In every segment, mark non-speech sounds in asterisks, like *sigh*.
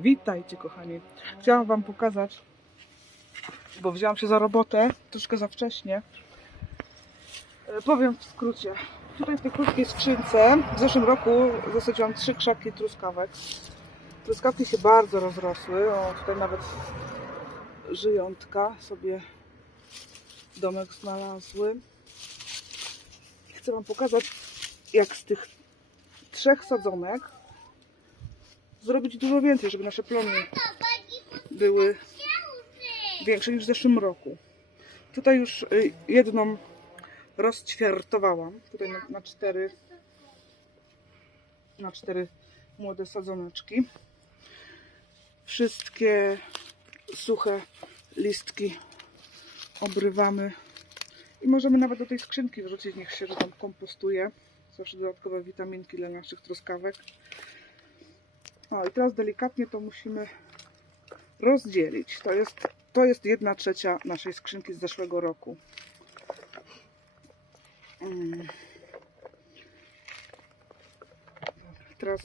Witajcie kochani. Chciałam wam pokazać, bo wzięłam się za robotę troszkę za wcześnie. E, Powiem w skrócie. Tutaj w tej krótkiej skrzynce w zeszłym roku zasadziłam trzy krzaki truskawek. Truskawki się bardzo rozrosły. O, tutaj nawet żyjątka sobie domek znalazły. Chcę wam pokazać, jak z tych trzech sadzonek zrobić dużo więcej, żeby nasze plony były większe niż w zeszłym roku. Tutaj już y, jedną rozćwiartowałam. Tutaj na, na cztery na cztery młode sadzoneczki. Wszystkie suche listki obrywamy i możemy nawet do tej skrzynki wrzucić, niech się że tam kompostuje. Zawsze dodatkowe witaminki dla naszych truskawek. O i teraz delikatnie to musimy rozdzielić. To jest, to jest jedna trzecia naszej skrzynki z zeszłego roku. Mm. Teraz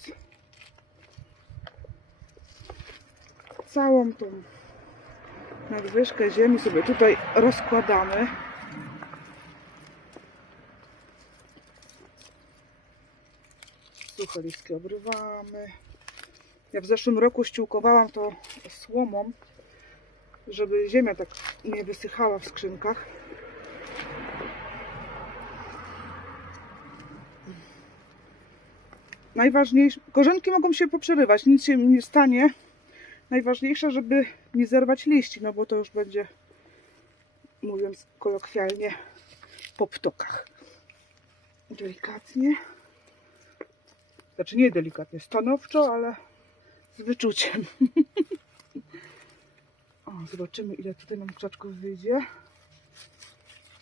całą tą nadwyżkę ziemi sobie tutaj rozkładamy. Suche listki obrywamy. Ja w zeszłym roku ściółkowałam to słomą, żeby ziemia tak nie wysychała w skrzynkach. Najważniejsze, korzonki mogą się poprzerywać, nic się nie stanie. Najważniejsze, żeby nie zerwać liści, no bo to już będzie, mówiąc kolokwialnie, po ptokach. Delikatnie. Znaczy nie delikatnie, stanowczo, ale z wyczuciem. *laughs* o, zobaczymy ile tutaj nam krzaczków wyjdzie.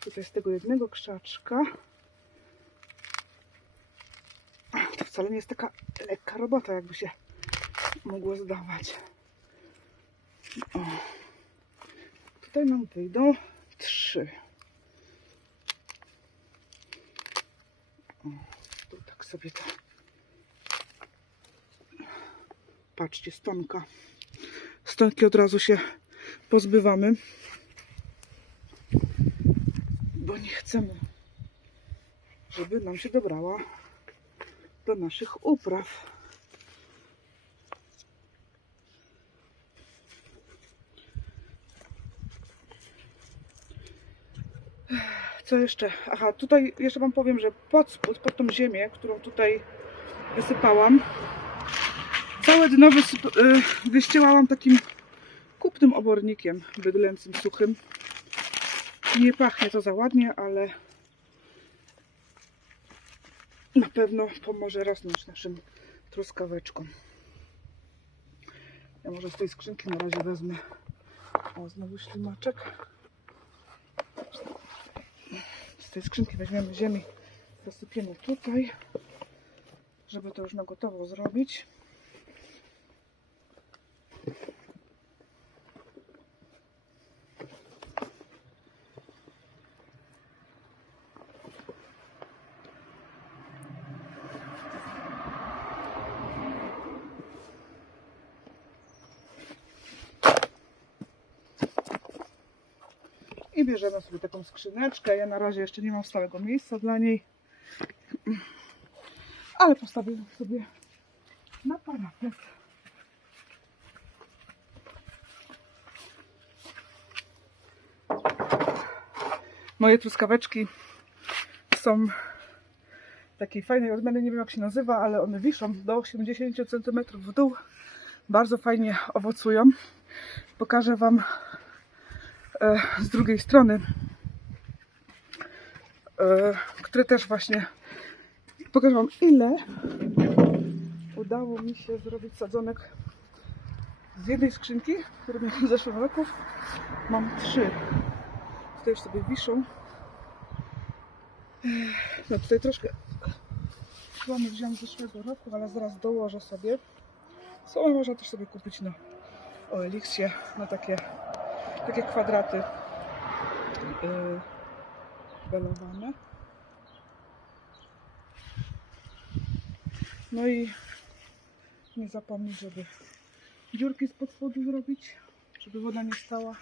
Tutaj z tego jednego krzaczka. To wcale nie jest taka lekka robota, jakby się mogło zdawać. O. Tutaj nam wyjdą trzy. O, tu tak sobie to. Patrzcie, stonka. Stonki od razu się pozbywamy. Bo nie chcemy, żeby nam się dobrała do naszych upraw. Co jeszcze? Aha, tutaj jeszcze Wam powiem, że pod spód, pod tą ziemię, którą tutaj wysypałam, całe dno wysyp, y, takim kupnym obornikiem bydlęcym, suchym. Nie pachnie to za ładnie, ale na pewno pomoże rosnąć naszym truskaweczkom. Ja może z tej skrzynki na razie wezmę. O, znowu ślimaczek. Z tej skrzynki weźmiemy ziemi, zasypiemy tutaj, żeby to już na gotowo zrobić. I bierzemy sobie taką skrzyneczkę. Ja na razie jeszcze nie mam stałego miejsca dla niej. Ale postawię ją sobie na parapet. Moje truskaweczki są takiej fajnej odmiany, nie wiem jak się nazywa, ale one wiszą do 80 cm w dół. Bardzo fajnie owocują. Pokażę Wam z drugiej strony, e, które też właśnie pokażę Wam ile udało mi się zrobić sadzonek z jednej skrzynki, które miałam w zeszłym roku. Mam trzy. Tutaj już sobie wiszą. Ech, No tutaj troszkę słomy wziąłem z zeszłego roku, ale zaraz dołożę sobie. Słomę można też sobie kupić na OLX-ie, na takie takie kwadraty yy, belowane. No i nie zapomnij, żeby dziurki spod spodu zrobić, żeby woda nie stała.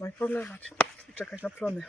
No i podlewać i czekać na plony.